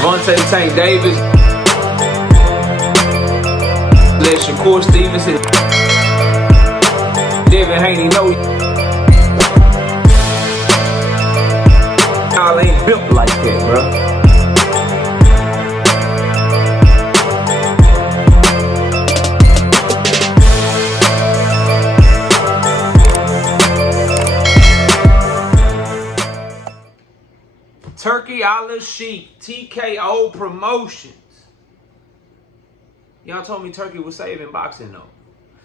Devontae Tank Davis, let Shakur Stevenson, Devin Haney know y'all ain't built like that, bro. Turki Alashik, TKO Promotions. Y'all told me Turki was saving boxing though.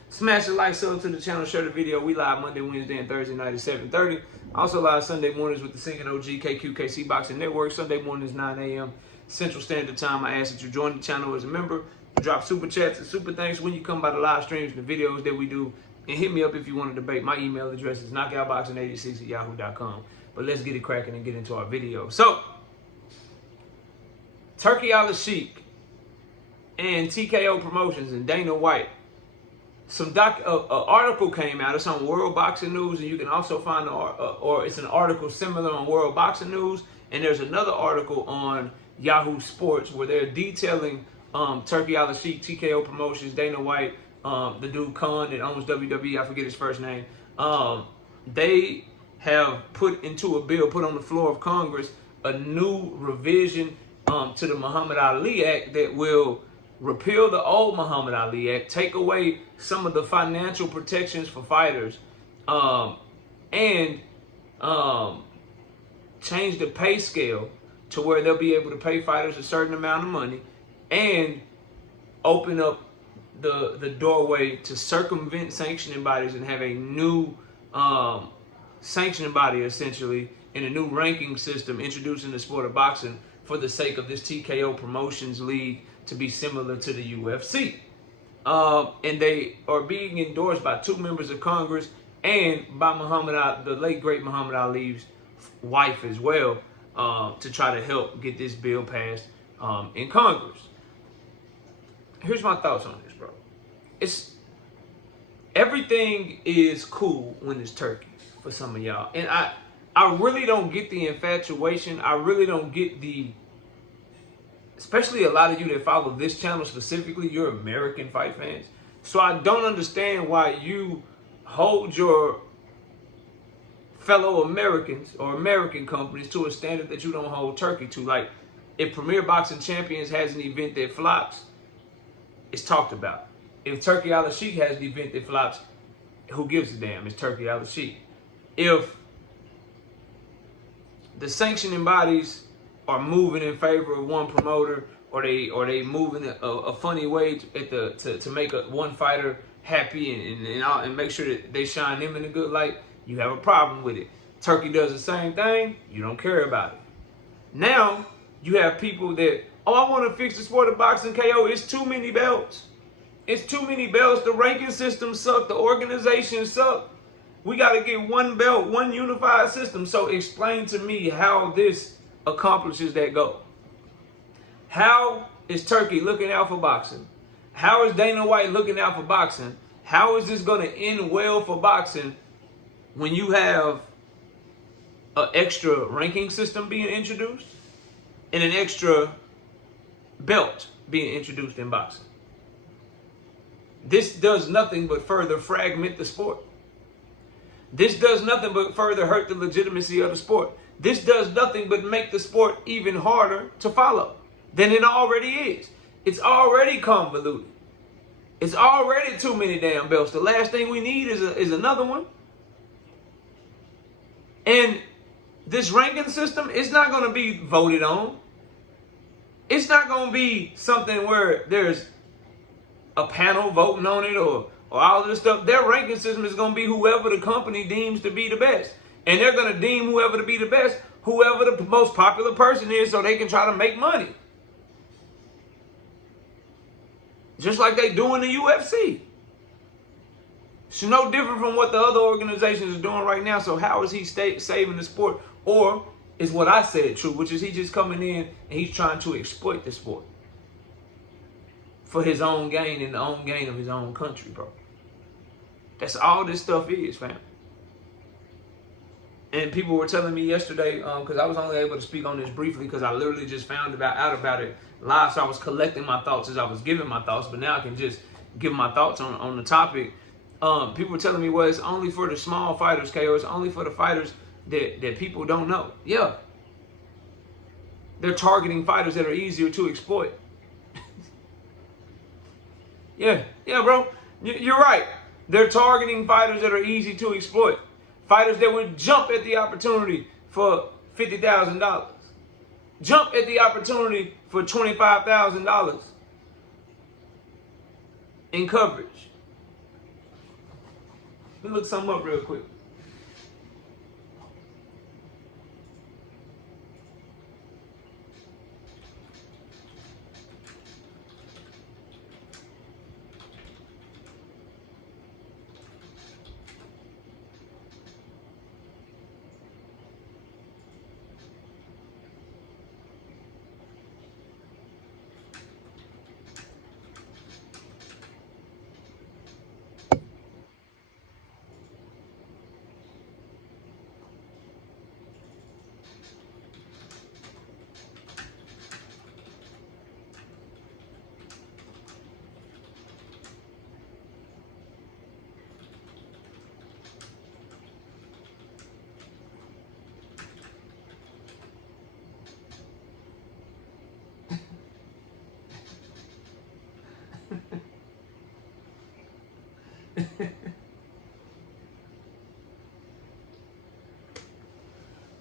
Smash the like, sub to the channel, share the video. We live Monday, Wednesday, and Thursday night at 7:30. Also live Sunday mornings with the Singing OG KQKC Boxing Network. Sunday mornings 9 a.m. Central Standard Time. I ask that you join the channel as a member. Drop super chats and super thanks when you come by the live streams and the videos that we do. And hit me up if you want to debate. My email address is knockoutboxing86@yahoo.com. But let's get it cracking and get into our video. So, Turki Alashik and TKO Promotions and Dana White. Some article came out. It's on World Boxing News, and you can also find or it's an article similar on World Boxing News. And there's another article on Yahoo Sports where they're detailing Turki Alashik, TKO Promotions, Dana White, the dude Khan that owns WWE. I forget his first name. They have put into a bill, put on the floor of Congress, a new revision to the Muhammad Ali Act that will repeal the old Muhammad Ali Act, take away some of the financial protections for fighters, and change the pay scale to where they'll be able to pay fighters a certain amount of money, and open up the doorway to circumvent sanctioning bodies and have a new sanctioning body, essentially, in a new ranking system introduced in the sport of boxing for the sake of this TKO Promotions League to be similar to the UFC. And they are being endorsed by 2 members of Congress and by the late great Muhammad Ali's wife as well, to try to help get this bill passed in Congress. Here's my thoughts on this, bro. Everything is cool when it's Turkey for some of y'all. And I really don't get the infatuation. I really don't get especially a lot of you that follow this channel specifically, you're American fight fans. So I don't understand why you hold your fellow Americans or American companies to a standard that you don't hold Turkey to. Like, if Premier Boxing Champions has an event that flops, it's talked about. If Turki Alashik has an event that flops, who gives a damn? It's Turki Alashik. If the sanctioning bodies are moving in favor of one promoter, or they moving a funny way to make one fighter happy and make sure that they shine them in a good light, you have a problem with it. Turkey does the same thing, you don't care about it. Now you have people that, oh, I want to fix the sport of boxing, KO. It's too many belts. It's too many belts. The ranking system suck. The organization suck. We got to get one belt, one unified system. So explain to me how this accomplishes that goal. How is Turkey looking out for boxing? How is Dana White looking out for boxing? How is this going to end well for boxing when you have an extra ranking system being introduced and an extra belt being introduced in boxing? This does nothing but further fragment the sport. This does nothing but further hurt the legitimacy of the sport. This does nothing but make the sport even harder to follow than it already is. It's already convoluted. It's already too many damn belts. The last thing we need is another one. And this ranking system is not going to be voted on. It's not going to be something where there's a panel voting on it or all of this stuff. Their ranking system is going to be whoever the company deems to be the best. And they're going to deem whoever to be the best, whoever the most popular person is, so they can try to make money. Just like they do in the UFC. It's no different from what the other organizations are doing right now. So how is he saving the sport? Or is what I said true, which is he just coming in and he's trying to exploit the sport for his own gain and the own gain of his own country, bro. That's all this stuff is, fam. And people were telling me yesterday, because I was only able to speak on this briefly because I literally just found out about it live. So I was collecting my thoughts as I was giving my thoughts, but now I can just give my thoughts on the topic. People were telling me, well, it's only for the small fighters, KO. It's only for the fighters that people don't know. Yeah. They're targeting fighters that are easier to exploit. Yeah, bro. You're right. They're targeting fighters that are easy to exploit. Fighters that would jump at the opportunity for $50,000. Jump at the opportunity for $25,000 in coverage. Let me look something up real quick.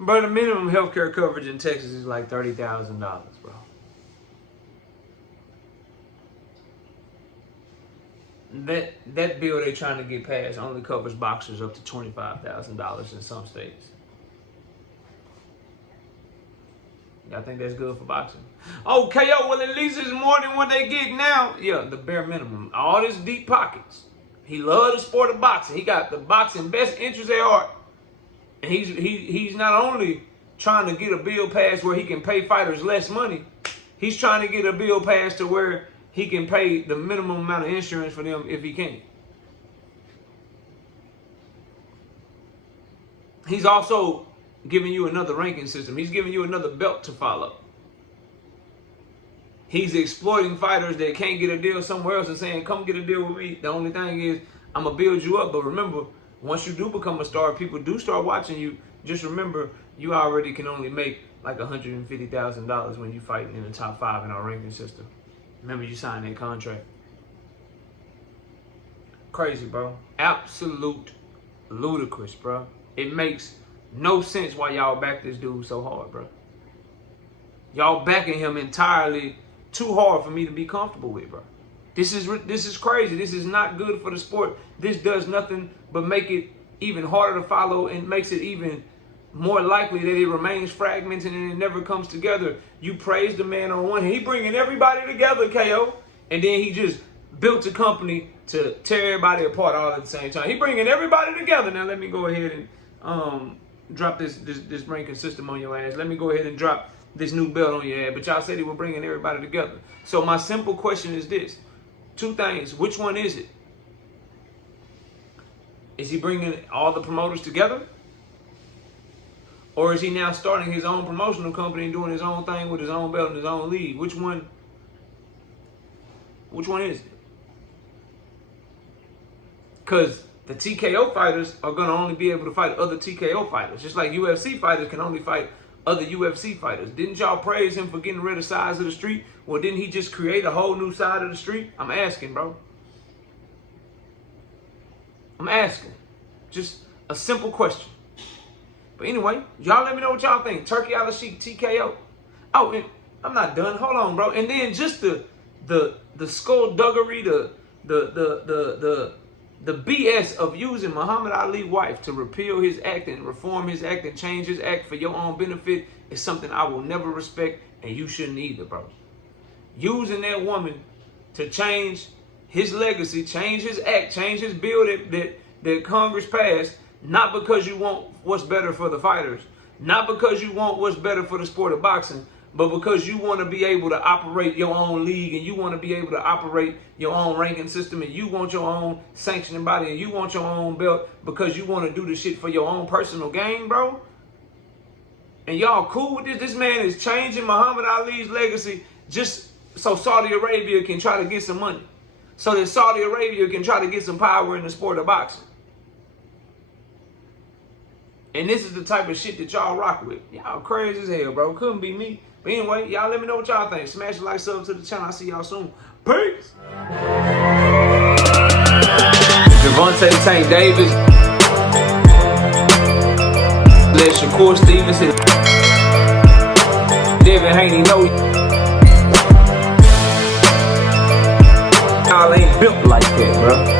Bro, the minimum healthcare coverage in Texas is like $30,000, bro. That bill they're trying to get passed only covers boxers up to $25,000 in some states. I think that's good for boxing. Oh, KO, well, at least it's more than what they get now. Yeah, the bare minimum. All this deep pockets. He loves the sport of boxing. He got the boxing best interest at heart. And he's not only trying to get a bill passed where he can pay fighters less money, he's trying to get a bill passed to where he can pay the minimum amount of insurance for them if he can. He's also giving you another ranking system. He's giving you another belt to follow. He's exploiting fighters that can't get a deal somewhere else and saying, come get a deal with me. The only thing is, I'm going to build you up. But remember, once you do become a star, people do start watching you. Just remember, you already can only make like $150,000 when you fight in the top 5 in our ranking system. Remember, you signed that contract. Crazy, bro. Absolute ludicrous, bro. It makes no sense why y'all back this dude so hard, bro. Y'all backing him entirely too hard for me to be comfortable with, bro. This is crazy. This is not good for the sport. This does nothing but make it even harder to follow and makes it even more likely that it remains fragmented and it never comes together. You praise the man on one hand. He bringing everybody together, KO. And then he just built a company to tear everybody apart all at the same time. He bringing everybody together. Now let me go ahead and drop this ranking system on your ass. Let me go ahead and drop this new belt on your ass. But y'all said he was bringing everybody together. So my simple question is this. 2 things. Which one is it? Is he bringing all the promoters together? Or is he now starting his own promotional company and doing his own thing with his own belt and his own league? Which one is it? Because the TKO fighters are going to only be able to fight other TKO fighters. Just like UFC fighters can only fight other UFC fighters. Didn't y'all praise him for getting rid of sides of the street? Well, didn't he just create a whole new side of the street? I'm asking, bro. I'm asking. Just a simple question. But anyway, y'all let me know what y'all think. Turki, Alashik, TKO. Oh, and I'm not done. Hold on, bro. And then just the skullduggery, the BS of using Muhammad Ali's wife to repeal his act and reform his act and change his act for your own benefit is something I will never respect, and you shouldn't either, bro. Using that woman to change his legacy, change his act, change his bill that Congress passed, not because you want what's better for the fighters, not because you want what's better for the sport of boxing, but because you want to be able to operate your own league and you want to be able to operate your own ranking system and you want your own sanctioning body and you want your own belt because you want to do the shit for your own personal gain, bro. And y'all cool with this? This man is changing Muhammad Ali's legacy just so Saudi Arabia can try to get some money. So that Saudi Arabia can try to get some power in the sport of boxing. And this is the type of shit that y'all rock with. Y'all crazy as hell, bro. Couldn't be me. But anyway, y'all let me know what y'all think. Smash the like, sub to the channel. I'll see y'all soon. Peace. Devontae Tank Davis. Let Shakur Stevenson. Devin Haney know y'all ain't built like that, bro.